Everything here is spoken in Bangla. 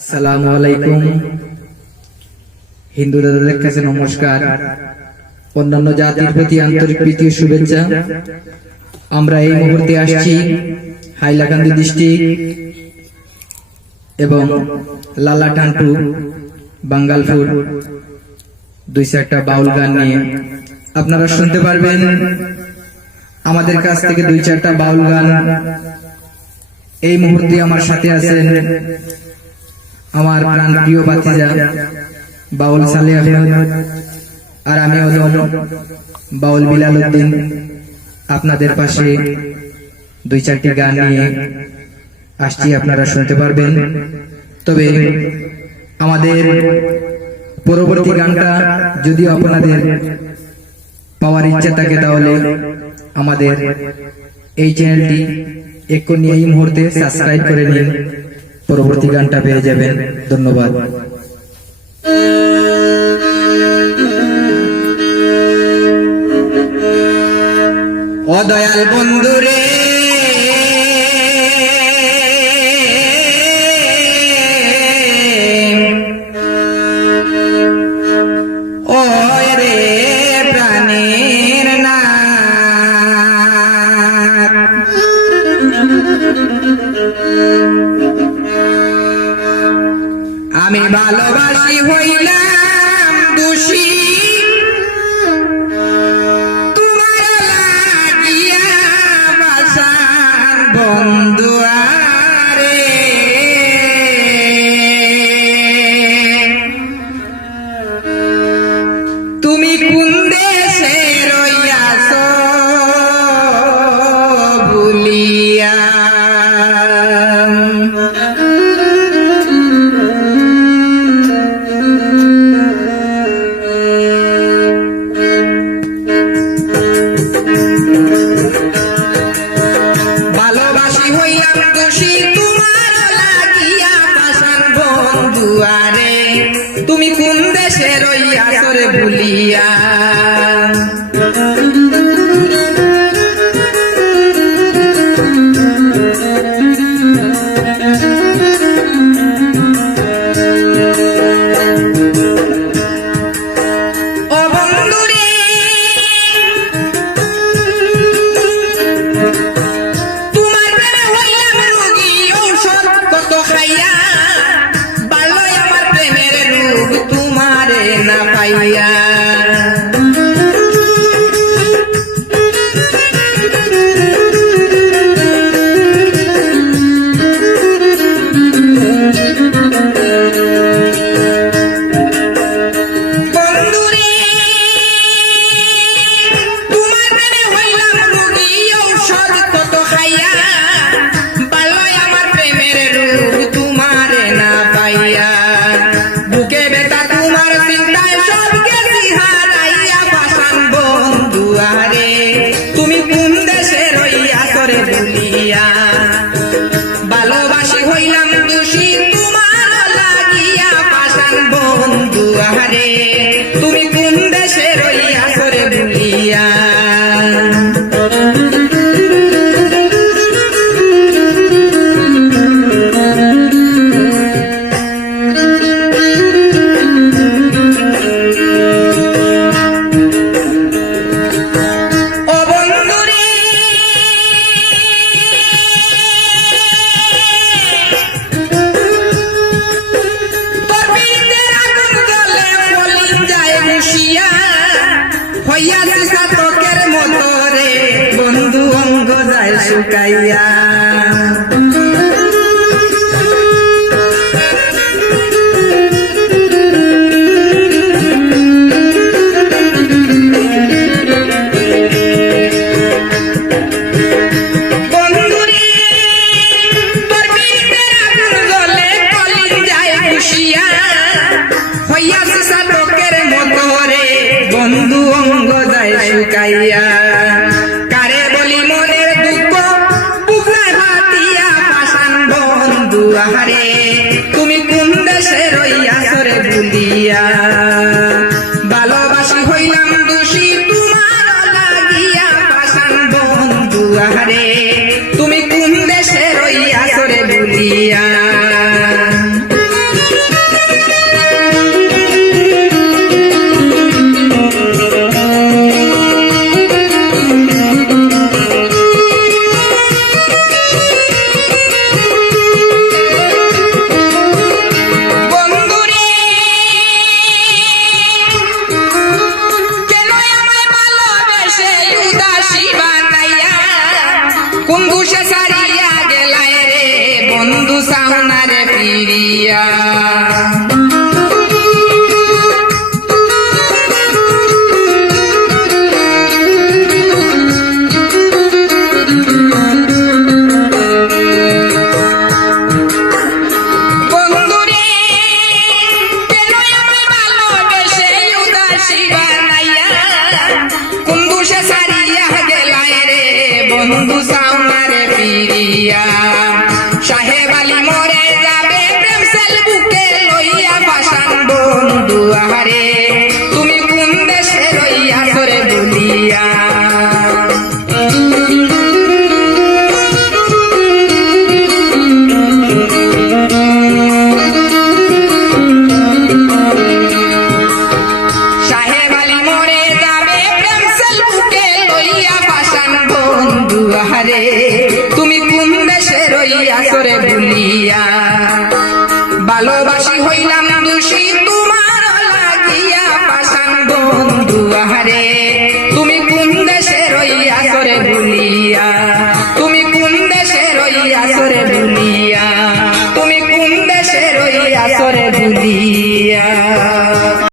আসসালামু আলাইকুম। হিন্দু দাদাদের কাছে নমস্কার, অন্যান্য জাতির প্রতি আন্তরিক প্রীতি ও শুভেচ্ছা। আমরা এই মুহূর্তে আসছি হাইলাকান্দি ডিস্ট্রিক্ট এবং লালাটান্টু বাঙ্গালপুর দুই চারটা বাউল গান নিয়ে আপনারা শুনতে পারবেন। আমাদের কাছ থেকে দুই চারটা বাউল গান এই মুহূর্তে আমার সাথে আছেন আমার প্রাণ প্রিয় ভাতিজা বাউল সালে আহমেদ, আর আমি হলাম বাউল বিলাল উদ্দিন। আপনাদের পাশে দুই চারটি গান নিয়ে আসছি, আপনারা শুনতে পারবেন। তবে আমাদের পরবর্তী গানটা যদি আপনাদের পাওয়ার ইচ্ছা থাকে তাহলে আমাদের এই চ্যানেলটি এক্ষুনি এই মুহূর্তে সাবস্ক্রাইব করে নিন, পরবর্তী গানটা পেয়ে যাবেন। ধন্যবাদ। ও দয়াল বন্ধুরে, ও রে প্রাণের নাথ, আমি ভালোবাসি হইলাম দোষী তোমার লাগিয়া বাসার বন্ধু আরে, তুমি কোন দেশে রইয়াছ ভুলিয়া, ভালোবাসি হইলাম দোষী তোমার লাগিয়া পাশান বন্ধু আরে, তুমি কোন দেশে রইয়াছ রে ভুলিয়া। ও বন্ধুরে, তোমার প্রেমে হইলাম রোগী, ঔষধ কত খাইয়া, বাড়লই আমার প্রেমের রোগ তোমারে না পাইয়া। বন্ধুরে, তোমার প্রেমে হইলাম রোগী, ঔষধ কত খাইয়া, বাড়লই আমার প্রেমের রোগ তোমারে না পাইয়া। বুকে ব্যথা তোমার চিন্তায় সব গেছি হারাইয়া পাশান বন্ধু আরে, তুমি কোন দেশে রইয়াছ রে ভুলিয়া। ভালোবাসি হইলাম দোষী তোমার লাগিয়া পাশান বন্ধু আরে, তুমি কোন দেশে রইয়াছ রে ভুলিয়া। ও বন্ধুরে, তোর পিরিতের আগুন জ্বলে ফলিন যায় মুশিয়া, হইয়াছে সাতকের মতো রে বন্ধু অঙ্গ যায় শুকাইয়া। বন্ধুরে, তোর পিরিতের আগুন জ্বলে ফলিন যায় মুশিয়া, হইয়াছে সাতকের মতো রে বন্ধু অঙ্গ যায় শুকাইয়া। কারে বলি মনের দুঃখ বুকনায় ভাতিয়া পাশান বন্ধু আহারে, তুমি কোন দেশে রইয়াছ রে ভুলিয়া। ভালোবাসি হইলাম দোষী তোমার লাগিয়া পাশান বন্ধু আহারে, তুমি কোন দেশে রইয়াছ রে ভুলিয়া। ফিরিয়া বন্ধুরে কেন আমায় ভালোবেসে উদাসী বানাইয়া কোন দোষে সারিয়া গেলায় রে বন্ধু সামনে ফিরিয়া